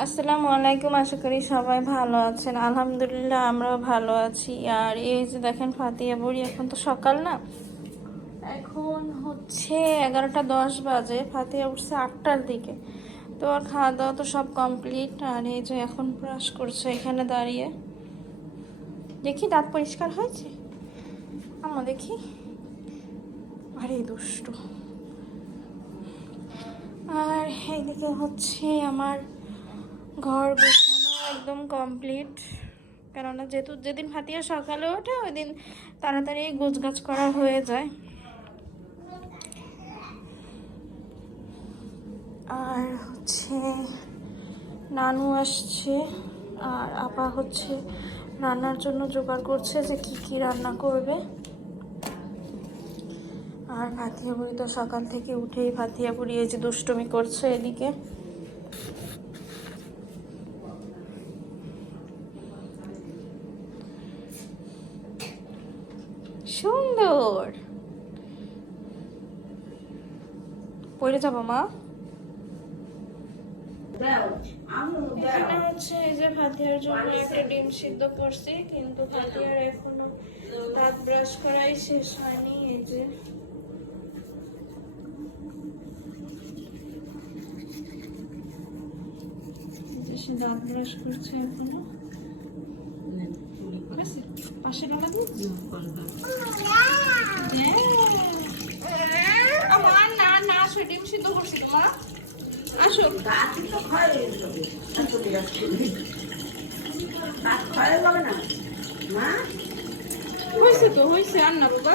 আসসালামু আলাইকুম, আশা করি সবাই ভালো আছেন। আলহামদুলিল্লাহ আমরাও ভালো আছি। আর এই যে দেখেন ফাতিয়া বুড়ি, এখন তো সকাল না, এখন হচ্ছে 11টা 10 বাজে। ফাতিয়া উঠছে 8টার দিকে। তো আর খাওয়া দাওয়া তো সব কমপ্লিট। আর এই যে এখন ব্রাশ করছে এখানে দাঁড়িয়ে। দেখি দাঁত পরিষ্কার হয়েছে আমার, দেখি। আরে দুষ্টু। আর এইদিকে হচ্ছে আমার ঘর গোছানো একদম কমপ্লিট, কেননা যেহেতু যেদিন ফাতিয়া সকালে ওঠে ওই দিন তাড়াতাড়ি গোছগাছ করা হয়ে যায়। আর হচ্ছে নানু আসছে, আর আপা হচ্ছে রান্নার জন্য জোগাড় করছে যে কি কি রান্না করবে। আর ফাতিয়া বুড়ি তো সকাল থেকে উঠেই ফাতিয়া বুড়ি এই যে দুষ্টুমি করছে এদিকে। সুন্দর পড়ে যাবো মা। এখানে হচ্ছে এই যে ফাতিয়ার জন্য একটা ডিম সিদ্ধ করছি, কিন্তু ফাতিয়ার এখনো দাঁত ব্রাশ করাই শেষ হয়নি। এই যে সে দাঁত ব্রাশ করছে এখনো। পাশে ডালা দিচ্ছি আমার। না না, আসো ডিম সিদ্ধ করছি তোমার, আসো। হয়েছে তো, হয়েছে। আর না বাবা,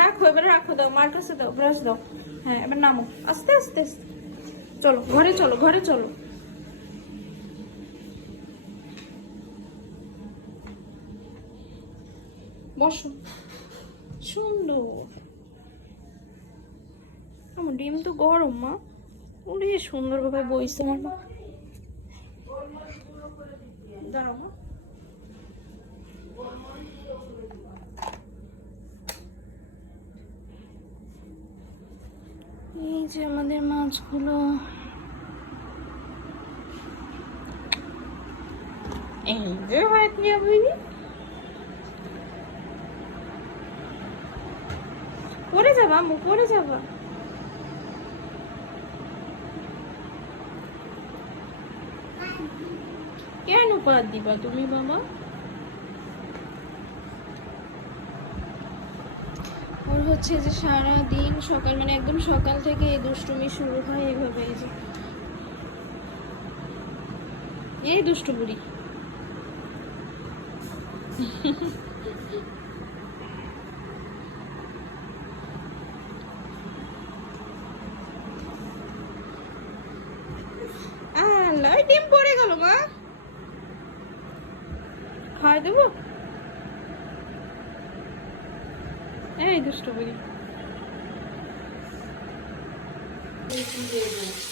রাখো এবার, রাখো, দাও মার কাছে, দাও ব্রাশ দাও। হ্যাঁ এবার নামো, আস্তে আস্তে আস্তে। চলো ঘরে, চলো ঘরে চলো। বসো। সুন্দর। আমার ডিম তো গরম মা, ওরে সুন্দরভাবে বইছে আমার মা। দাঁড়াও মা। এই যে আমাদের মাছগুলো, এই যে ফাতিয়া বুড়ি পড়ে যাবা, আম্মু পড়ে যাবা। কেন পাত দিবা তুমি বাবা? ওর হচ্ছে যে সারা দিন সকাল, মানে একদম সকাল থেকে এই দুষ্টুমি শুরু হয় এভাবে। এই যে এই দুষ্টু বুড়ি। আল্লাহ, ডিম পড়ে গেল মা, খাওয়াই দেবো। এই দুষ্টু বুড়ি।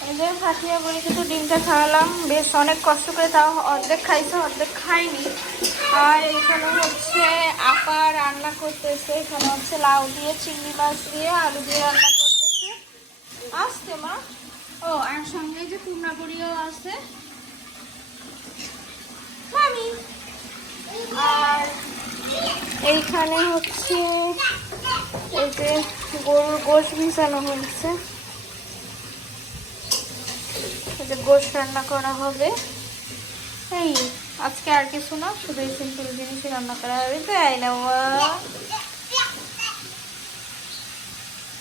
এই যে ফাতিয়া বুড়িকে তো ডিমটা খাওয়ালাম, বেশ অনেক কষ্ট করে, তাও অর্ধেক খাইছে অর্ধেক খাইনি। আর এখানে হচ্ছে আপা রান্না করতেছে, এখানে হচ্ছে লাউ দিয়ে, চিংড়ি মাছ দিয়ে, আলু দিয়ে রান্না করতেছে। আসছে মা। ও আর সঙ্গে যে কুমড়া বড়িও আছে মামি। আর এইখানে হচ্ছে এই যে গরুর গোশ ভিজানো হয়েছে, গোশ রান্না করা হবে। এই আজকে আর কিছু না, শুধু এই সিম্পল জিনিসই রান্না করা হবে। তাই না মা?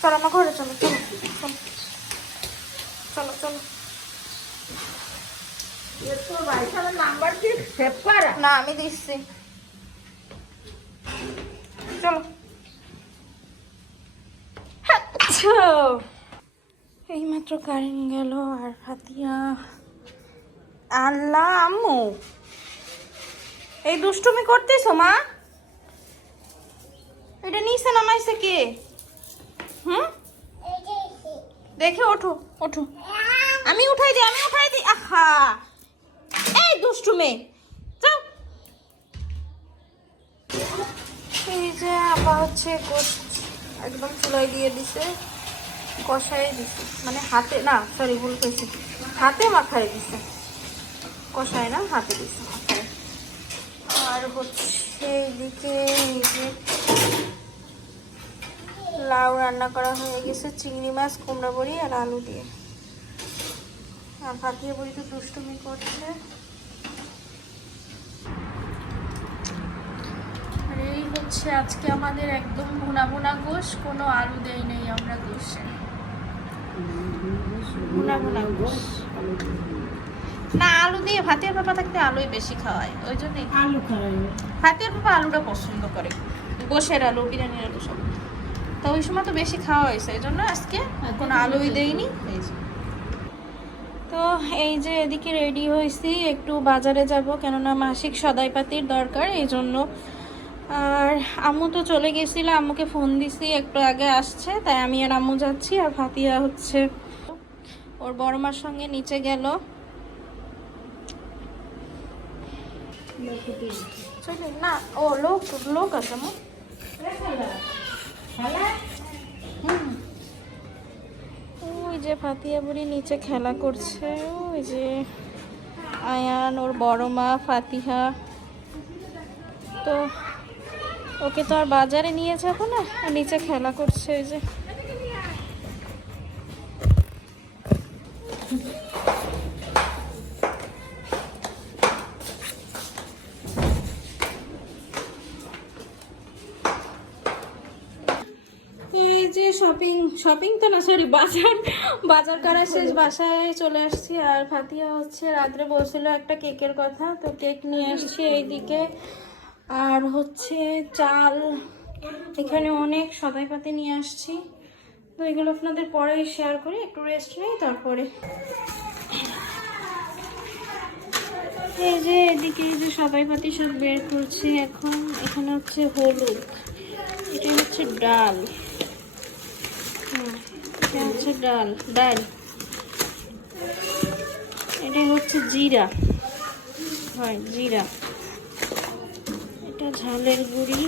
চলো আমার ঘরে চলো, চলো চলো চলো চলো। না আমি দিচ্ছি, চলো। এইমাত্র কারেন্ট গেল। আর ফাতিয়া, আল্লাহ আম্মু এই দুষ্টুমি করতেছো মা? এটা নিচে নামাইছে কে? দেখে ওঠো ওঠো, আমি উঠাই দিই, আমি উঠাই দিই। আহা, এই দুষ্টু মেয়ে, যাও। এই যে আপা হচ্ছে গোশত একদম চুলাই দিয়ে দিছে। কষাই দিছে, মানে হাতে না, সরি ভুল করেছি, হাতে মাখাই দিছে, কষায় না হাতে দিছে মাখায়। আর হচ্ছে এইদিকে এই যে লাউ রান্না করা হয়ে গেছে, চিংড়ি মাছ, কুমড়া বড়ি আর আলু দিয়ে। আর ফাটিয়ে বড়ি তো দুষ্টুমি করছে। আর এই হচ্ছে আজকে আমাদের একদম ভুনা ভুনা গোশ, কোনো আলু দেই নেই আমরা গোশে, ভুনা ভুনা গোশ। না আলু দিয়ে, ভাতের পাপা থাকতে আলুই বেশি খাওয়ায়, ওই জন্যই আলু খাওয়াই। ভাতের পাপা আলুটা পছন্দ করে, গোশের আলু, বিরিয়ানির আলু সব। তো ওই সময় তো বেশি খাওয়া হয়েছে, এই জন্য আজকে কোনো আলুই দেইনি। তো এই যে এদিকে রেডি হয়েছি, একটু বাজারে যাব, কেননা মাসিক সদাইপাতির দরকার, এই জন্য। আর আম্মু তো চলে গেছিল, আম্মুকে ফোন দিছি, একটু আগে আসছে, তাই আমি আর আম্মু যাচ্ছি। আর ফাতিয়া হচ্ছে ওর বড় মার সঙ্গে নিচে গেল। চলে না, ও লোক লোক আছে আম্মু। ওই যে ফাতিয়া বুড়ি নিচে খেলা করছে, ওই যে আয়ান, ওর বড় মা ফাতিহা। তো ওকে তো আর বাজারে নিয়ে যাবো না, নিচে খেলা করছে ওই যে। এই যে শপিং তো না, সরি বাজার করা শেষ, বাসায় চলে আসছি। আর ফাতিয়া হচ্ছে রাত্রে বলছিল একটা কেকের কথা, তো কেক নিয়ে আসছি এইদিকে। আর হচ্ছে চাল, এখানে অনেক সদাইপাতি নিয়ে আসছি, তো এগুলো আপনাদের পরে শেয়ার করি, একটু রেস্ট নেই তারপরে। এই যে এদিকে এই যে সদাইপাতি সব বের করছি এখন। এখানে হচ্ছে হলুদ, এটা হচ্ছে ডাল, এটা হচ্ছে ডাল, এটা হচ্ছে জিরা, হয় জিরা, এটা ঝালের গুঁড়ি।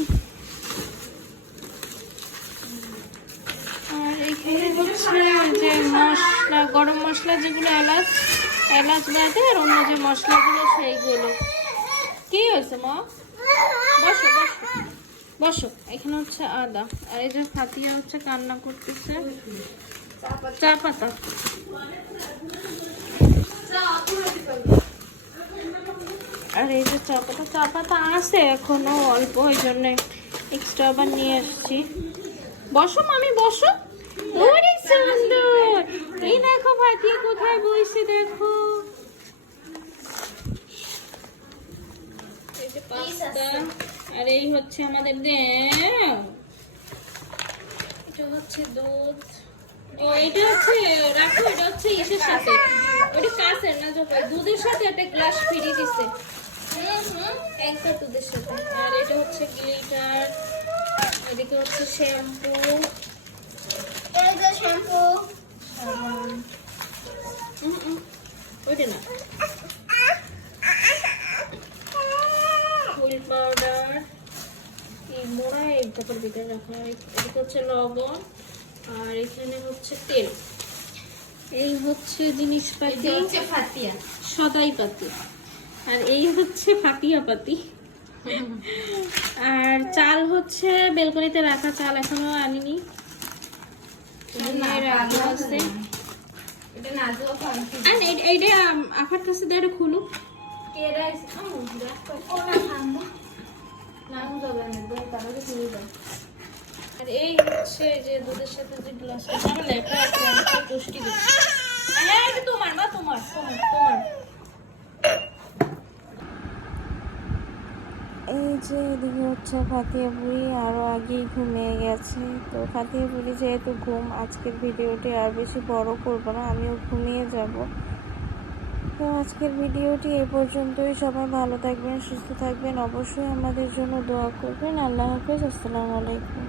আর এখানে হচ্ছে যে মশলা, গরম মশলা যেগুলো, এলাচ বাদে আর অন্য যে মশলাগুলো সেইগুলো। কি হয়েছে মা? বসো বসো বসো। এখানে হচ্ছে আদা। আর এই যে ফাতিয়া হচ্ছে কান্না করতেছে, চা পাতা। আর এই যে চা পাতা আছে এখনো অল্প, ওই জন্য এক্সট্রা আবার নিয়ে আসছি। বসো মামি বসো। অনেক সুন্দর, এই দেখো ফাতিয়া কোথায় বসে, দেখো এই যে পাস্তা। আর এই হচ্ছে আমাদের এটা হচ্ছে দুধ। ও এটা হচ্ছে রাখো, এটা হচ্ছে ইসের সাথে, ওটা কাঁচের না, দুধের সাথে একটা গ্লাস ফ্রি দিছে, একটা দুধের সাথে। আর এটা হচ্ছে গ্লিটার, এদিকে হচ্ছে শ্যাম্পু, ওইটা না, হুইল পাউডার, এই মোড়া এই কাপড় ভিতরে রাখা হয়। এদিকে হচ্ছে লবণ, আর এখানে হচ্ছে তেল। এই হচ্ছে জিনিসপাতি, ফাতিয়া সদাইপাতি, আর এই হচ্ছে ফাতিয়া পাতি। আর চাল হচ্ছে বেলকনিতে রাখা চাল, এখনো আনিনি, আছে। এইটা আফার কাছে দিয়ে খুলু। আর এই হচ্ছে যে দুধের সাথে যে গ্লাস লেখা আছে, পুষ্টি তোমার বা তোমার তোমার। এই যে এদিকে হচ্ছে ফাতিয়া বুড়ি আরো আগেই ঘুমিয়ে গেছে। তো ফাতিয়া বুড়ি যেহেতু ঘুম, আজকের ভিডিওটি আর বেশি বড় করবো না, আমিও ঘুমিয়ে যাব। তো আজকের ভিডিওটি এ পর্যন্তই। সবাই ভালো থাকবেন, সুস্থ থাকবেন, অবশ্যই আমাদের জন্য দোয়া করবেন। আল্লাহ হাফেজ, আসসালামু আলাইকুম।